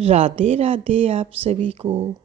राधे राधे आप सभी को।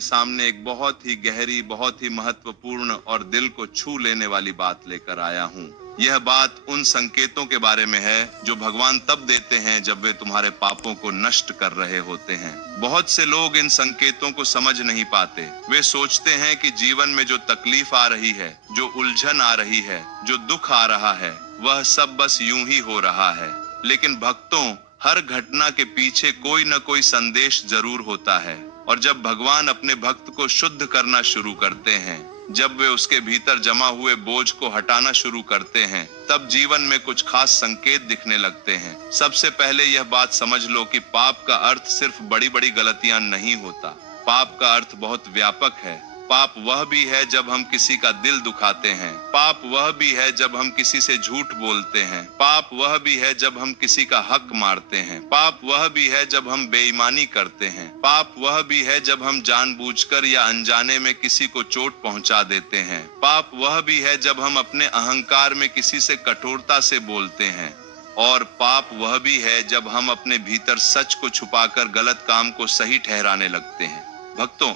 सामने एक बहुत ही गहरी, बहुत ही महत्वपूर्ण और दिल को छू लेने वाली बात लेकर आया हूँ। यह बात उन संकेतों के बारे में है जो भगवान तब देते हैं जब वे तुम्हारे पापों को नष्ट कर रहे होते हैं। बहुत से लोग इन संकेतों को समझ नहीं पाते। वे सोचते हैं कि जीवन में जो तकलीफ आ रही है, जो उलझन आ रही है, जो दुख आ रहा है, वह सब बस यूं ही हो रहा है। लेकिन भक्तों, हर घटना के पीछे कोई न कोई संदेश जरूर होता है। और जब भगवान अपने भक्त को शुद्ध करना शुरू करते हैं, जब वे उसके भीतर जमा हुए बोझ को हटाना शुरू करते हैं, तब जीवन में कुछ खास संकेत दिखने लगते हैं। सबसे पहले यह बात समझ लो कि पाप का अर्थ सिर्फ बड़ी बड़ी गलतियां नहीं होता। पाप का अर्थ बहुत व्यापक है। पाप वह भी है जब हम किसी का दिल दुखाते हैं। पाप वह भी है जब हम किसी से झूठ बोलते हैं। पाप वह भी है जब हम किसी का हक मारते हैं। पाप वह भी है जब हम बेईमानी करते हैं। पाप वह भी है जब हम जानबूझकर या अनजाने में किसी को चोट पहुंचा देते हैं। पाप वह भी है जब हम अपने अहंकार में किसी से कठोरता से बोलते हैं। और पाप वह भी है जब हम अपने भीतर सच को छुपाकर गलत काम को सही ठहराने लगते हैं। भक्तों,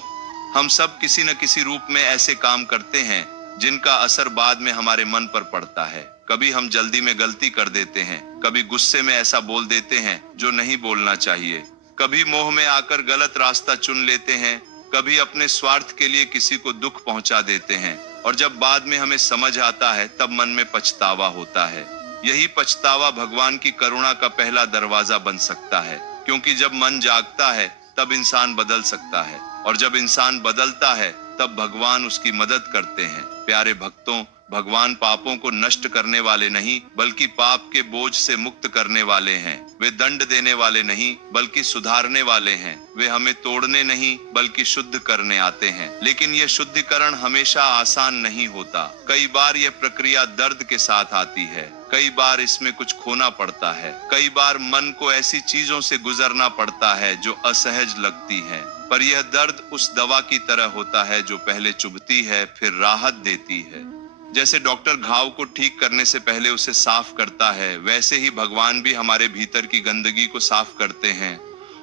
हम सब किसी न किसी रूप में ऐसे काम करते हैं जिनका असर बाद में हमारे मन पर पड़ता है। कभी हम जल्दी में गलती कर देते हैं, कभी गुस्से में ऐसा बोल देते हैं जो नहीं बोलना चाहिए, कभी मोह में आकर गलत रास्ता चुन लेते हैं, कभी अपने स्वार्थ के लिए किसी को दुख पहुंचा देते हैं। और जब बाद में हमें समझ आता है, तब मन में पछतावा होता है। यही पछतावा भगवान की करुणा का पहला दरवाजा बन सकता है, क्योंकि जब मन जागता है तब इंसान बदल सकता है, और जब इंसान बदलता है तब भगवान उसकी मदद करते हैं। प्यारे भक्तों, भगवान पापों को नष्ट करने वाले नहीं, बल्कि पाप के बोझ से मुक्त करने वाले हैं। वे दंड देने वाले नहीं, बल्कि सुधारने वाले हैं। वे हमें तोड़ने नहीं, बल्कि शुद्ध करने आते हैं। लेकिन यह शुद्धिकरण हमेशा आसान नहीं होता। कई बार यह प्रक्रिया दर्द के साथ आती है। कई बार इसमें कुछ खोना पड़ता है। कई बार मन को ऐसी चीजों से गुजरना पड़ता है जो असहज लगती हैं। पर यह दर्द उस दवा की तरह होता है जो पहले चुभती है, फिर राहत देती है। जैसे डॉक्टर घाव को ठीक करने से पहले उसे साफ करता है, वैसे ही भगवान भी हमारे भीतर की गंदगी को साफ करते हैं।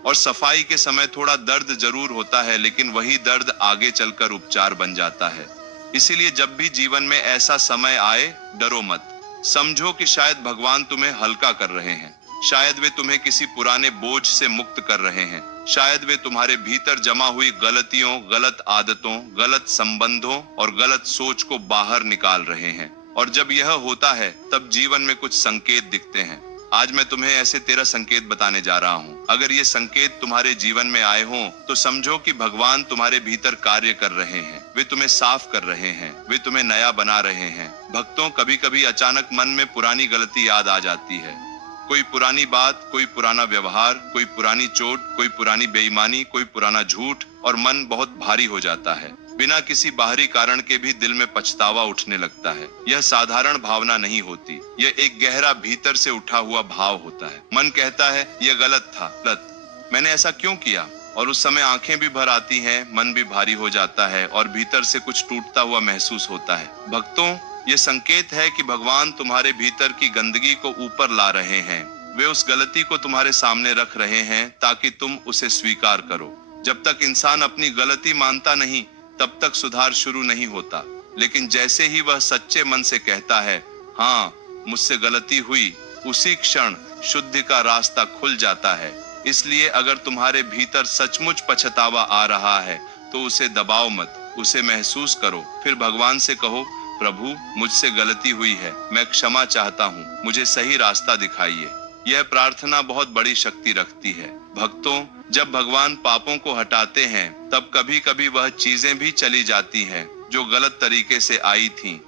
और सफाई के समय थोड़ा दर्द जरूर होता है, लेकिन वही दर्द आगे चलकर उपचार बन जाता है। इसीलिए जब भी जीवन में ऐसा समय आए, डरो मत। समझो कि शायद भगवान तुम्हें हल्का कर रहे हैं। शायद वे तुम्हें किसी पुराने बोझ से मुक्त कर रहे हैं। शायद वे तुम्हारे भीतर जमा हुई गलतियों, गलत आदतों, गलत संबंधों और गलत सोच को बाहर निकाल रहे हैं। और जब यह होता है, तब जीवन में कुछ संकेत दिखते हैं। आज मैं तुम्हें ऐसे 13 संकेत बताने जा रहा हूँ। अगर ये संकेत तुम्हारे जीवन में आए हों, तो समझो कि भगवान तुम्हारे भीतर कार्य कर रहे हैं। वे तुम्हें साफ कर रहे हैं, वे तुम्हें नया बना रहे हैं। भक्तों, कभी कभी अचानक मन में पुरानी गलती याद आ जाती है। कोई पुरानी बात, कोई पुराना व्यवहार, कोई पुरानी चोट, कोई पुरानी बेईमानी, कोई पुराना झूठ, और मन बहुत भारी हो जाता है। बिना किसी बाहरी कारण के भी दिल में पछतावा उठने लगता है। यह साधारण भावना नहीं होती, यह एक गहरा भीतर से उठा हुआ भाव होता है। मन कहता है, यह गलत था, गलत, मैंने ऐसा क्यों किया? और उस समय आंखें भी भर आती हैं, मन भी भारी हो जाता है, और भीतर से कुछ टूटता हुआ महसूस होता है। भक्तों, ये संकेत है कि भगवान तुम्हारे भीतर की गंदगी को ऊपर ला रहे हैं। वे उस गलती को तुम्हारे सामने रख रहे हैं ताकि तुम उसे स्वीकार करो। जब तक इंसान अपनी गलती मानता नहीं, तब तक सुधार शुरू नहीं होता। लेकिन जैसे ही वह सच्चे मन से कहता है, हाँ, मुझसे गलती हुई, उसी क्षण शुद्धि का रास्ता खुल जाता है। इसलिए अगर तुम्हारे भीतर सचमुच पछतावा आ रहा है, तो उसे दबाओ मत, उसे महसूस करो। फिर भगवान से कहो, प्रभु, मुझसे गलती हुई है, मैं क्षमा चाहता हूँ, मुझे सही रास्ता दिखाइए। यह प्रार्थना बहुत बड़ी शक्ति रखती है। भक्तों, जब भगवान पापों को हटाते हैं, तब कभी कभी वह चीजें भी चली जाती हैं जो गलत तरीके से आई थीं।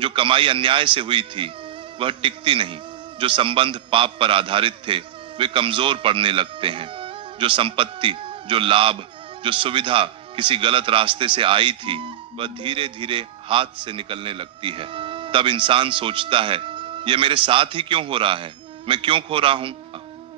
जो कमाई अन्याय से हुई थी, वह टिकती नहीं। जो संबंध पाप पर आधारित थे, वे कमजोर पड़ने लगते हैं। जो संपत्ति, जो लाभ, जो सुविधा किसी गलत रास्ते से आई थी, वह धीरे धीरे हाथ से निकलने लगती है। तब इंसान सोचता है, यह मेरे साथ ही क्यों हो रहा है, मैं क्यों खो रहा हूँ?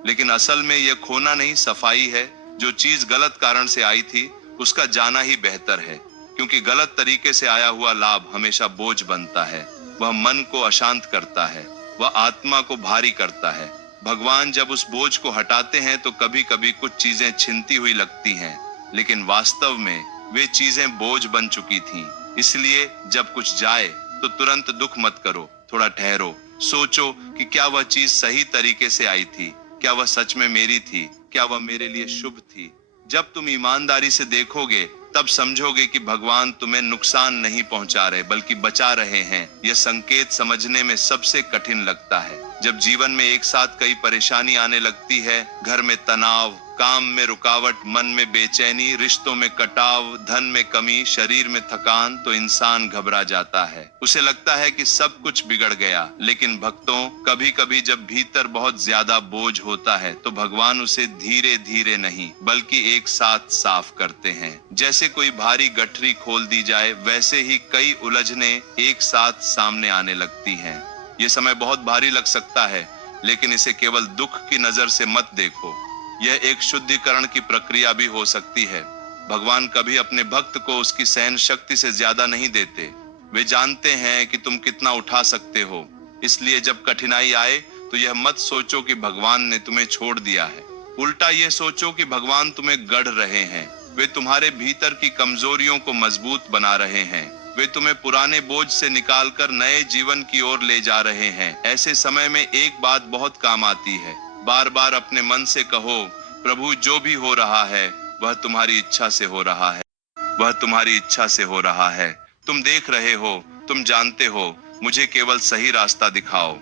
लेकिन असल में यह खोना नहीं, सफाई है। जो चीज गलत कारण से आई थी, उसका जाना ही बेहतर है, क्योंकि गलत तरीके से आया हुआ लाभ हमेशा बोझ बनता है। वह मन को अशांत करता है, वह आत्मा को भारी करता है। भगवान जब उस बोझ को हटाते हैं तो कभी कभी कुछ चीजें छिनती हुई लगती हैं, लेकिन वास्तव में वे चीजें बोझ बन चुकी थीं। इसलिए जब कुछ जाए तो तुरंत दुख मत करो, थोड़ा ठहरो, सोचो कि क्या वह चीज सही तरीके से आई थी, क्या वह सच में मेरी थी, क्या वह मेरे लिए शुभ थी। जब तुम ईमानदारी से देखोगे तब समझोगे कि भगवान तुम्हें नुकसान नहीं पहुंचा रहे बल्कि बचा रहे हैं। यह संकेत समझने में सबसे कठिन लगता है। जब जीवन में एक साथ कई परेशानी आने लगती है, घर में तनाव, काम में रुकावट, मन में बेचैनी, रिश्तों में कटाव, धन में कमी, शरीर में थकान, तो इंसान घबरा जाता है। उसे लगता है कि सब कुछ बिगड़ गया। लेकिन भक्तों, कभी कभी जब भीतर बहुत ज्यादा बोझ होता है तो भगवान उसे धीरे धीरे नहीं बल्कि एक साथ साफ करते हैं। जैसे कोई भारी गठरी खोल दी जाए, वैसे ही कई उलझने एक साथ सामने आने लगती हैं। ये समय बहुत भारी लग सकता है, लेकिन इसे केवल दुख की नजर से मत देखो। यह एक शुद्धिकरण की प्रक्रिया भी हो सकती है। भगवान कभी अपने भक्त को उसकी सहन शक्ति से ज्यादा नहीं देते। वे जानते हैं कि तुम कितना उठा सकते हो। इसलिए जब कठिनाई आए तो यह मत सोचो कि भगवान ने तुम्हें छोड़ दिया है। उल्टा यह सोचो कि भगवान तुम्हें गढ़ रहे हैं। वे तुम्हारे भीतर की कमजोरियों को मजबूत बना रहे हैं। वे तुम्हें पुराने बोझ से निकालकर नए जीवन की ओर ले जा रहे हैं। ऐसे समय में एक बात बहुत काम आती है। बार बार अपने मन से कहो, प्रभु, जो भी हो रहा है वह तुम्हारी इच्छा से हो रहा है, वह तुम्हारी इच्छा से हो रहा है। तुम देख रहे हो, तुम जानते हो, मुझे केवल सही रास्ता दिखाओ।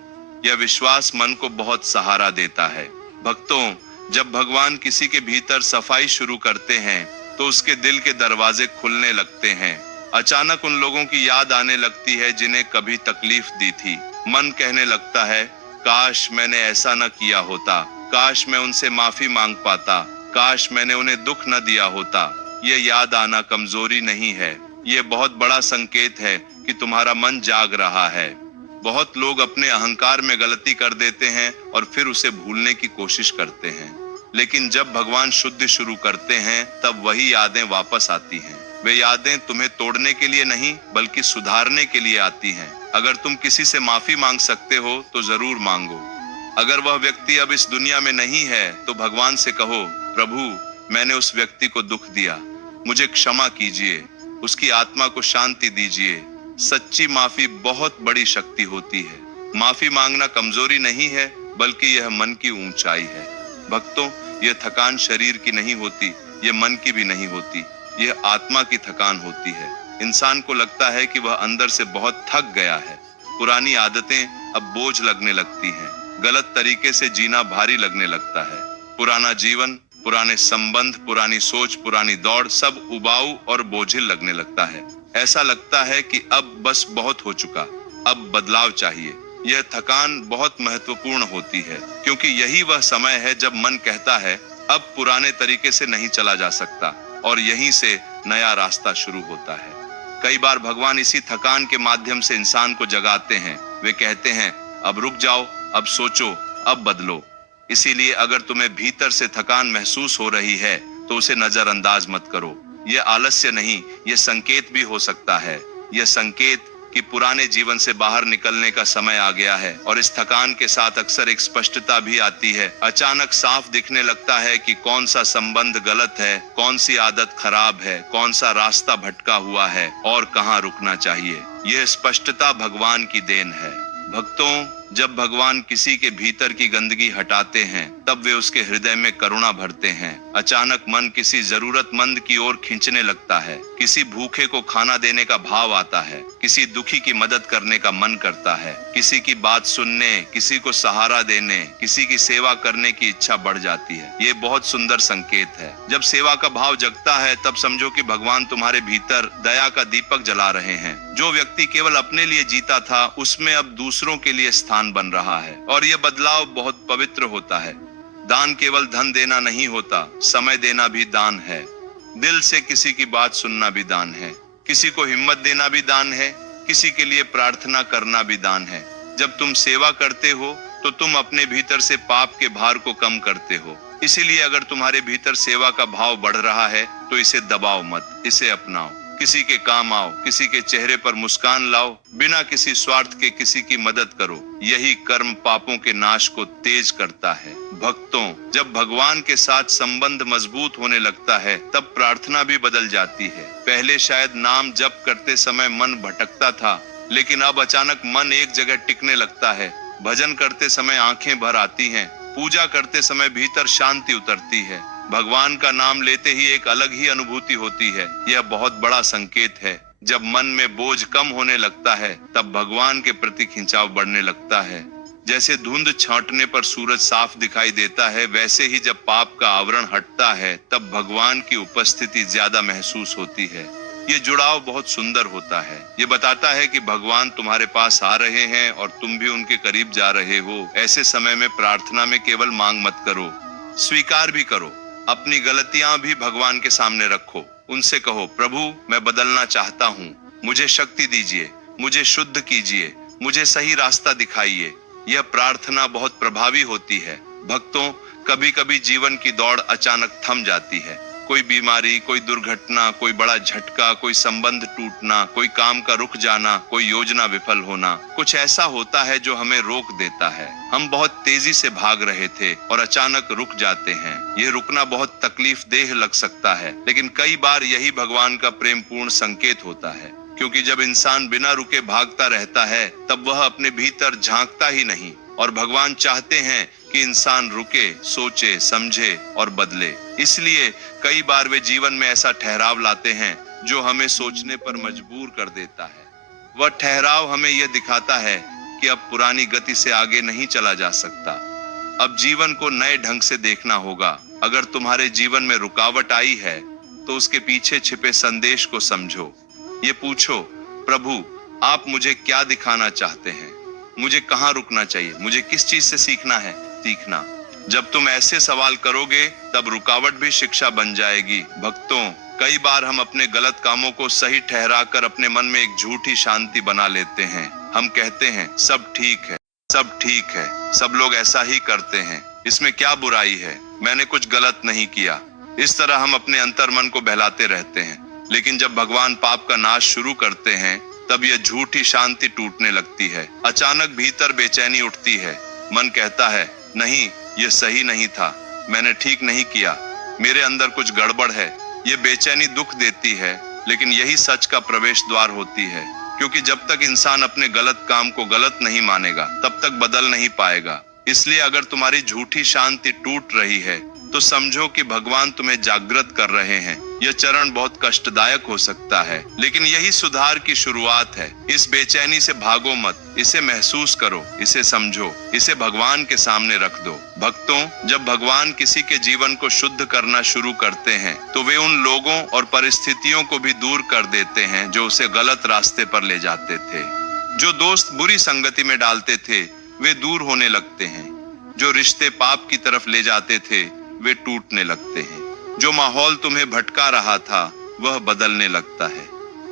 यह विश्वास मन को बहुत सहारा देता है। भक्तों, जब भगवान किसी के भीतर सफाई शुरू करते हैं तो उसके दिल के दरवाजे खुलने लगते हैं। अचानक उन लोगों की याद आने लगती है जिन्हें कभी तकलीफ दी थी। मन कहने लगता है, काश मैंने ऐसा न किया होता, काश मैं उनसे माफी मांग पाता, काश मैंने उन्हें दुख न दिया होता। यह याद आना कमजोरी नहीं है, यह बहुत बड़ा संकेत है कि तुम्हारा मन जाग रहा है। बहुत लोग अपने अहंकार में गलती कर देते हैं और फिर उसे भूलने की कोशिश करते हैं। लेकिन जब भगवान शुद्ध शुरू करते हैं तब वही यादें वापस आती हैं। वे यादें तुम्हें तोड़ने के लिए नहीं बल्कि सुधारने के लिए आती हैं। अगर तुम किसी से माफी मांग सकते हो तो जरूर मांगो। अगर वह व्यक्ति अब इस दुनिया में नहीं है तो भगवान से कहो, प्रभु, मैंने उस व्यक्ति को दुख दिया, मुझे क्षमा कीजिए, उसकी आत्मा को शांति दीजिए। सच्ची माफी बहुत बड़ी शक्ति होती है। माफी मांगना कमजोरी नहीं है बल्कि यह मन की ऊंचाई है। भक्तों, यह थकान शरीर की नहीं होती, यह मन की भी नहीं होती, यह आत्मा की थकान होती है। इंसान को लगता है कि वह अंदर से बहुत थक गया है। पुरानी आदतें अब बोझ लगने लगती हैं। गलत तरीके से जीना भारी लगने लगता है। पुराना जीवन, पुराने संबंध, पुरानी सोच, पुरानी दौड़, सब उबाऊ और बोझिल लगने लगता है। ऐसा लगता है कि अब बस बहुत हो चुका, अब बदलाव चाहिए। यह थकान बहुत महत्वपूर्ण होती है, क्योंकि यही वह समय है जब मन कहता है, अब पुराने तरीके से नहीं चला जा सकता, और यहीं से नया रास्ता शुरू होता है। कई बार भगवान इसी थकान के माध्यम से इंसान को जगाते हैं। वे कहते हैं, अब रुक जाओ, अब सोचो, अब बदलो। इसीलिए अगर तुम्हें भीतर से थकान महसूस हो रही है तो उसे नजरअंदाज मत करो। यह आलस्य नहीं, यह संकेत भी हो सकता है। यह संकेत कि पुराने जीवन से बाहर निकलने का समय आ गया है। और इस थकान के साथ अक्सर एक स्पष्टता भी आती है। अचानक साफ दिखने लगता है कि कौन सा संबंध गलत है, कौन सी आदत खराब है, कौन सा रास्ता भटका हुआ है और कहाँ रुकना चाहिए। यह स्पष्टता भगवान की देन है। भक्तों, जब भगवान किसी के भीतर की गंदगी हटाते हैं तब वे उसके हृदय में करुणा भरते हैं। अचानक मन किसी जरूरतमंद की ओर खींचने लगता है, किसी भूखे को खाना देने का भाव आता है, किसी दुखी की मदद करने का मन करता है, किसी की बात सुनने, किसी को सहारा देने, किसी की सेवा करने की इच्छा बढ़ जाती है। ये बहुत सुंदर संकेत है। जब सेवा का भाव जगता है तब समझो कि भगवान तुम्हारे भीतर दया का दीपक जला रहे हैं। जो व्यक्ति केवल अपने लिए जीता था उसमें अब दूसरों के लिए स्थान बन रहा है, और यह बदलाव बहुत पवित्र होता है। दान केवल धन देना नहीं होता, समय देना भी दान है। दिल से किसी की बात सुनना भी दान है, किसी को हिम्मत देना भी दान है, किसी के लिए प्रार्थना करना भी दान है। जब तुम सेवा करते हो तो तुम अपने भीतर से पाप के भार को कम करते हो। इसीलिए अगर तुम्हारे भीतर सेवा का भाव बढ़ रहा है तो इसे दबाओ मत, इसे अपनाओ। किसी के काम आओ, किसी के चेहरे पर मुस्कान लाओ, बिना किसी स्वार्थ के किसी की मदद करो। यही कर्म पापों के नाश को तेज करता है। भक्तों, जब भगवान के साथ संबंध मजबूत होने लगता है तब प्रार्थना भी बदल जाती है। पहले शायद नाम जप करते समय मन भटकता था, लेकिन अब अचानक मन एक जगह टिकने लगता है। भजन करते समय आंखें भर आती हैं, पूजा करते समय भीतर शांति उतरती है। भगवान का नाम लेते ही एक अलग ही अनुभूति होती है। यह बहुत बड़ा संकेत है। जब मन में बोझ कम होने लगता है तब भगवान के प्रति खिंचाव बढ़ने लगता है। जैसे धुंध छांटने पर सूरज साफ दिखाई देता है, वैसे ही जब पाप का आवरण हटता है तब भगवान की उपस्थिति ज्यादा महसूस होती है। ये जुड़ाव बहुत सुंदर होता है। ये बताता है कि भगवान तुम्हारे पास आ रहे हैं और तुम भी उनके करीब जा रहे हो। ऐसे समय में प्रार्थना में केवल मांग मत करो, स्वीकार भी करो। अपनी गलतियां भी भगवान के सामने रखो। उनसे कहो, प्रभु मैं बदलना चाहता हूँ, मुझे शक्ति दीजिए, मुझे शुद्ध कीजिए, मुझे सही रास्ता दिखाइए। यह प्रार्थना बहुत प्रभावी होती है। भक्तों, कभी कभी जीवन की दौड़ अचानक थम जाती है। कोई बीमारी, कोई दुर्घटना, कोई बड़ा झटका, कोई संबंध टूटना, कोई काम का रुक जाना, कोई योजना विफल होना, कुछ ऐसा होता है जो हमें रोक देता है। हम बहुत तेजी से भाग रहे थे और अचानक रुक जाते हैं। ये रुकना बहुत तकलीफ देह लग सकता है, लेकिन कई बार यही भगवान का प्रेम पूर्ण संकेत होता है। क्योंकि जब इंसान बिना रुके भागता रहता है तब वह अपने भीतर झांकता ही नहीं, और भगवान चाहते हैं कि इंसान रुके, सोचे, समझे और बदले। इसलिए कई बार वे जीवन में ऐसा ठहराव लाते हैं जो हमें सोचने पर मजबूर कर देता है। वह ठहराव हमें यह दिखाता है कि अब पुरानी गति से आगे नहीं चला जा सकता। अब जीवन को नए ढंग से देखना होगा। अगर तुम्हारे जीवन में रुकावट आई है तो उसके पीछे छिपे संदेश को समझो। ये पूछो, प्रभु आप मुझे क्या दिखाना चाहते हैं? मुझे कहाँ रुकना चाहिए? मुझे किस चीज से सीखना है? सीखना। जब तुम ऐसे सवाल करोगे तब रुकावट भी शिक्षा बन जाएगी। भक्तों, कई बार हम अपने गलत कामों को सही ठहराकर अपने मन में एक झूठी शांति बना लेते हैं। हम कहते हैं सब ठीक है, सब ठीक है, सब लोग ऐसा ही करते हैं, इसमें क्या बुराई है, मैंने कुछ गलत नहीं किया। इस तरह हम अपने अंतर्मन को बहलाते रहते हैं। लेकिन जब भगवान पाप का नाश शुरू करते हैं तब यह झूठी शांति टूटने लगती है। अचानक भीतर बेचैनी उठती है। मन कहता है, नहीं, यह सही नहीं था, मैंने ठीक नहीं किया, मेरे अंदर कुछ गड़बड़ है। ये बेचैनी दुख देती है, लेकिन यही सच का प्रवेश द्वार होती है। क्योंकि जब तक इंसान अपने गलत काम को गलत नहीं मानेगा तब तक बदल नहीं पाएगा। इसलिए अगर तुम्हारी झूठी शांति टूट रही है तो समझो कि भगवान तुम्हें जागृत कर रहे हैं। यह चरण बहुत कष्टदायक हो सकता है, लेकिन यही सुधार की शुरुआत है। इस बेचैनी से भागो मत, इसे महसूस करो, इसे समझो, इसे भगवान के सामने रख दो। भक्तों, जब भगवान किसी के जीवन को शुद्ध करना शुरू करते हैं तो वे उन लोगों और परिस्थितियों को भी दूर कर देते हैं जो उसे गलत रास्ते पर ले जाते थे। जो दोस्त बुरी संगति में डालते थे वे दूर होने लगते हैं। जो रिश्ते पाप की तरफ ले जाते थे वे टूटने लगते हैं। जो माहौल तुम्हें भटका रहा था वह बदलने लगता है।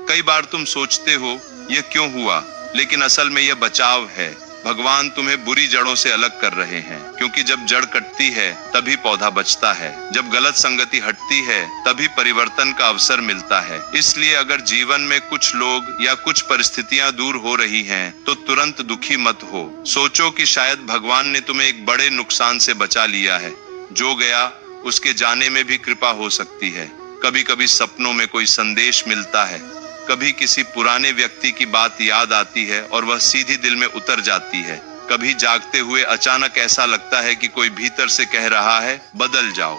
कई बार तुम सोचते हो यह क्यों हुआ, लेकिन असल में यह बचाव है। भगवान तुम्हें बुरी जड़ों से अलग कर रहे हैं, क्योंकि जब जड़ कटती है तभी पौधा बचता है। जब गलत संगति हटती है तभी परिवर्तन का अवसर मिलता है। इसलिए अगर जीवन में कुछ लोग या कुछ परिस्थितियां दूर हो रही हैं तो तुरंत दुखी मत हो। सोचो कि शायद भगवान ने तुम्हें एक बड़े नुकसान से बचा लिया है। जो गया उसके जाने में भी कृपा हो सकती है। कभी कभी सपनों में कोई संदेश मिलता है, कभी किसी पुराने व्यक्ति की बात याद आती है और वह सीधी दिल में उतर जाती है। कभी जागते हुए अचानक ऐसा लगता है कि कोई भीतर से कह रहा है बदल जाओ।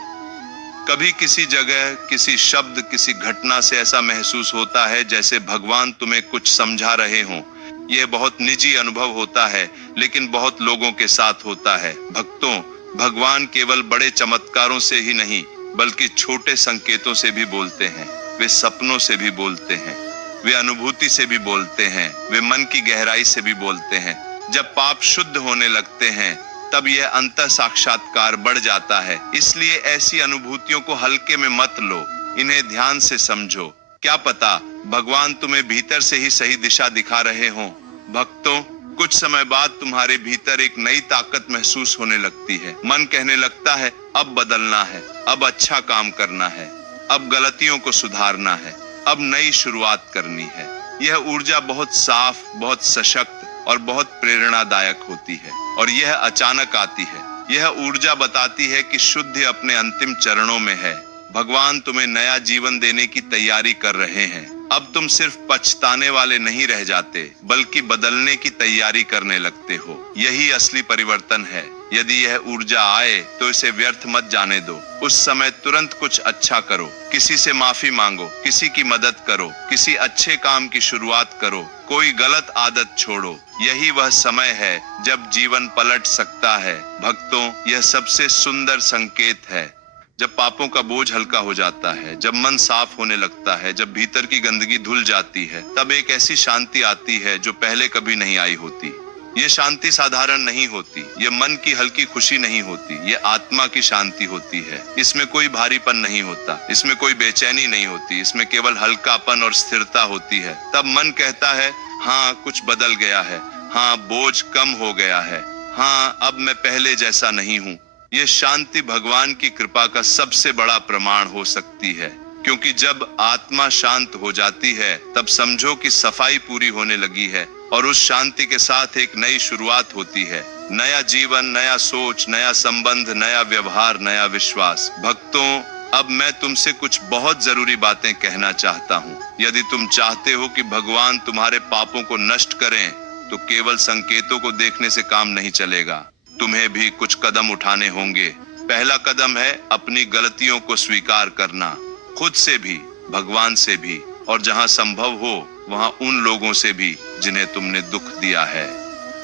कभी किसी जगह, किसी शब्द, किसी घटना से ऐसा महसूस होता है जैसे भगवान तुम्हें कुछ समझा रहे हों। यह बहुत निजी अनुभव होता है, लेकिन बहुत लोगों के साथ होता है। भक्तों, भगवान केवल बड़े चमत्कारों से ही नहीं बल्कि छोटे संकेतों से भी बोलते हैं। वे सपनों से भी बोलते हैं, वे अनुभूति से भी बोलते हैं, वे मन की गहराई से भी बोलते हैं। जब पाप शुद्ध होने लगते हैं तब यह अंतः साक्षात्कार बढ़ जाता है। इसलिए ऐसी अनुभूतियों को हल्के में मत लो, इन्हें ध्यान से समझो। क्या पता भगवान तुम्हें भीतर से ही सही दिशा दिखा रहे हों। भक्तों, कुछ समय बाद तुम्हारे भीतर एक नई ताकत महसूस होने लगती है। मन कहने लगता है अब बदलना है, अब अच्छा काम करना है, अब गलतियों को सुधारना है। अब नई शुरुआत करनी है। यह ऊर्जा बहुत साफ, बहुत सशक्त और बहुत प्रेरणादायक होती है और यह अचानक आती है। यह ऊर्जा बताती है कि शुद्धि अपने अंतिम चरणों में है। भगवान तुम्हें नया जीवन देने की तैयारी कर रहे हैं। अब तुम सिर्फ पछताने वाले नहीं रह जाते, बल्कि बदलने की तैयारी करने लगते हो। यही असली परिवर्तन है। यदि यह ऊर्जा आए तो इसे व्यर्थ मत जाने दो। उस समय तुरंत कुछ अच्छा करो, किसी से माफी मांगो, किसी की मदद करो, किसी अच्छे काम की शुरुआत करो, कोई गलत आदत छोड़ो। यही वह समय है जब जीवन पलट सकता है। भक्तों, यह सबसे सुंदर संकेत है। जब पापों का बोझ हल्का हो जाता है, जब मन साफ होने लगता है, जब भीतर की गंदगी धुल जाती है, तब एक ऐसी शांति आती है जो पहले कभी नहीं आई होती। ये शांति साधारण नहीं होती, ये मन की हल्की खुशी नहीं होती, ये आत्मा की शांति होती है। इसमें कोई भारीपन नहीं होता, इसमें कोई बेचैनी नहीं होती, इसमें केवल हल्कापन और स्थिरता होती है। तब मन कहता है, हाँ, कुछ बदल गया है, हाँ, बोझ कम हो गया है, हाँ, अब मैं पहले जैसा नहीं हूँ। ये शांति भगवान की कृपा का सबसे बड़ा प्रमाण हो सकती है, क्योंकि जब आत्मा शांत हो जाती है तब समझो कि सफाई पूरी होने लगी है और उस शांति के साथ एक नई शुरुआत होती है। नया जीवन, नया सोच, नया संबंध, नया व्यवहार, नया विश्वास। भक्तों, अब मैं तुमसे कुछ बहुत जरूरी बातें कहना चाहता हूँ। यदि तुम चाहते हो कि भगवान तुम्हारे पापों को नष्ट करें, तो केवल संकेतों को देखने से काम नहीं चलेगा। तुम्हें भी कुछ कदम उठाने होंगे। पहला कदम है अपनी गलतियों को स्वीकार करना, खुद से भी, भगवान से भी, और जहां संभव हो वहां उन लोगों से भी जिन्हें तुमने दुख दिया है।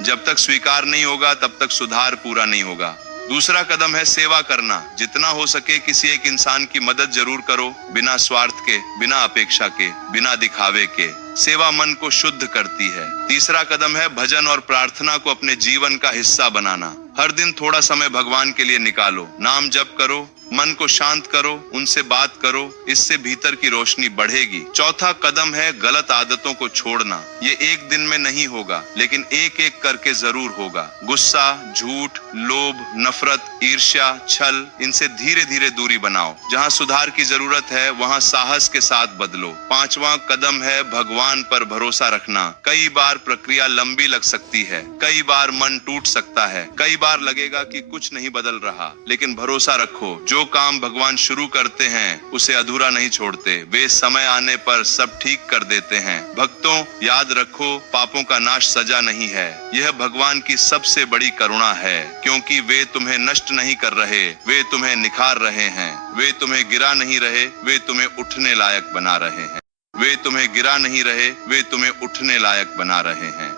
जब तक स्वीकार नहीं होगा तब तक सुधार पूरा नहीं होगा। दूसरा कदम है सेवा करना। जितना हो सके किसी एक इंसान की मदद जरूर करो, बिना स्वार्थ के, बिना अपेक्षा के, बिना दिखावे के। सेवा मन को शुद्ध करती है। तीसरा कदम है भजन और प्रार्थना को अपने जीवन का हिस्सा बनाना। हर दिन थोड़ा समय भगवान के लिए निकालो, नाम जप करो, मन को शांत करो, उनसे बात करो, इससे भीतर की रोशनी बढ़ेगी। चौथा कदम है गलत आदतों को छोड़ना। ये एक दिन में नहीं होगा, लेकिन एक एक करके जरूर होगा। गुस्सा, झूठ, लोभ, नफरत, ईर्ष्या, छल, इनसे धीरे धीरे दूरी बनाओ। जहाँ सुधार की जरूरत है वहाँ साहस के साथ बदलो। पांचवा कदम है भगवान पर भरोसा रखना। कई बार प्रक्रिया लंबी लग सकती है, कई बार मन टूट सकता है, कई बार लगेगा कि कुछ नहीं बदल रहा, लेकिन भरोसा रखो, जो काम भगवान शुरू करते हैं उसे अधूरा नहीं छोड़ते। वे समय आने पर सब ठीक कर देते हैं। भक्तों, याद रखो, पापों का नाश सजा नहीं है, यह भगवान की सबसे बड़ी करुणा है, क्योंकि वे तुम्हें नष्ट नहीं कर रहे, वे तुम्हें निखार रहे हैं। वे तुम्हें गिरा नहीं रहे, वे तुम्हें उठने लायक बना रहे हैं। वे तुम्हें गिरा नहीं रहे, वे तुम्हें उठने लायक बना रहे हैं।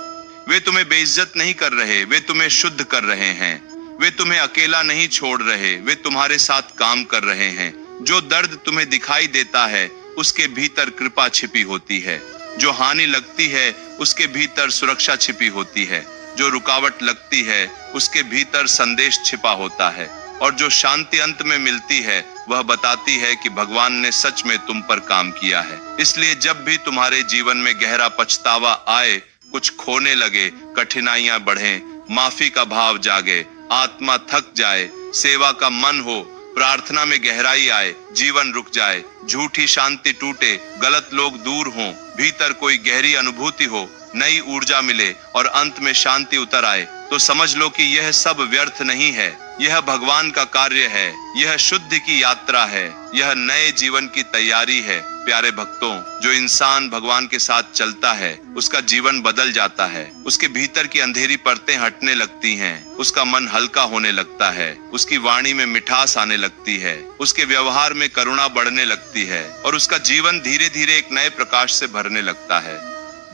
वे तुम्हें बेइज्जत नहीं कर रहे, वे तुम्हें शुद्ध कर रहे हैं। वे तुम्हें अकेला नहीं छोड़ रहे, वे तुम्हारे साथ काम कर रहे हैं। जो दर्द तुम्हें दिखाई देता है उसके भीतर कृपा छिपी होती है। जो हानि लगती है उसके भीतर सुरक्षा छिपी होती है। जो रुकावट लगती है उसके भीतर संदेश छिपा होता है। और जो शांति अंत में मिलती है वह बताती है कि भगवान ने सच में तुम पर काम किया है। इसलिए जब भी तुम्हारे जीवन में गहरा पछतावा आए, कुछ खोने लगे, कठिनाइयां बढ़े, माफी का भाव जागे, आत्मा थक जाए, सेवा का मन हो, प्रार्थना में गहराई आए, जीवन रुक जाए, झूठी शांति टूटे, गलत लोग दूर हों, भीतर कोई गहरी अनुभूति हो, नई ऊर्जा मिले और अंत में शांति उतर आए, तो समझ लो कि यह सब व्यर्थ नहीं है। यह भगवान का कार्य है, यह शुद्धि की यात्रा है, यह नए जीवन की तैयारी है। प्यारे भक्तों, जो इंसान भगवान के साथ चलता है उसका जीवन बदल जाता है। उसके भीतर की अंधेरी परतें हटने लगती हैं, उसका मन हल्का होने लगता है, उसकी वाणी में मिठास आने लगती है, उसके व्यवहार में करुणा बढ़ने लगती है और उसका जीवन धीरे धीरे एक नए प्रकाश से भरने लगता है।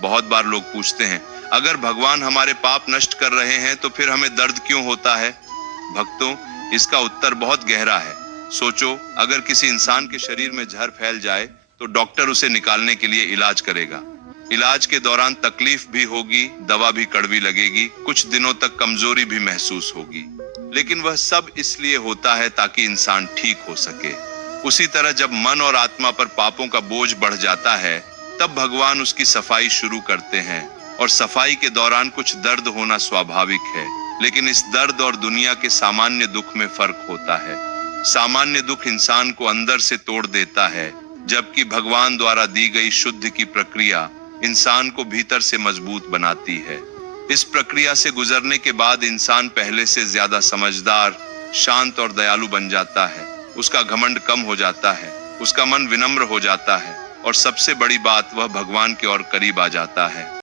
बहुत बार लोग पूछते हैं, अगर भगवान हमारे पाप नष्ट कर रहे हैं तो फिर हमें दर्द क्यों होता है? भक्तों, इसका उत्तर बहुत गहरा है। सोचो, अगर किसी इंसान के शरीर में जहर फैल जाए तो डॉक्टर उसे निकालने के लिए इलाज करेगा। इलाज के दौरान तकलीफ भी होगी, दवा भी कड़वी लगेगी, कुछ दिनों तक कमजोरी भी महसूस होगी, लेकिन वह सब इसलिए होता है ताकि इंसान ठीक हो सके। उसी तरह जब मन और आत्मा पर पापों का बोझ बढ़ जाता है तब भगवान उसकी सफाई शुरू करते हैं। और सफाई के दौरान कुछ दर्द होना स्वाभाविक है, लेकिन इस दर्द और दुनिया के सामान्य दुख में फर्क होता है। सामान्य दुख इंसान को अंदर से तोड़ देता है, जबकि भगवान द्वारा दी गई शुद्ध की प्रक्रिया इंसान को भीतर से मजबूत बनाती है। इस प्रक्रिया से गुजरने के बाद इंसान पहले से ज्यादा समझदार, शांत और दयालु बन जाता है। उसका घमंड कम हो जाता है, उसका मन विनम्र हो जाता है और सबसे बड़ी बात, वह भगवान के और करीब आ जाता है।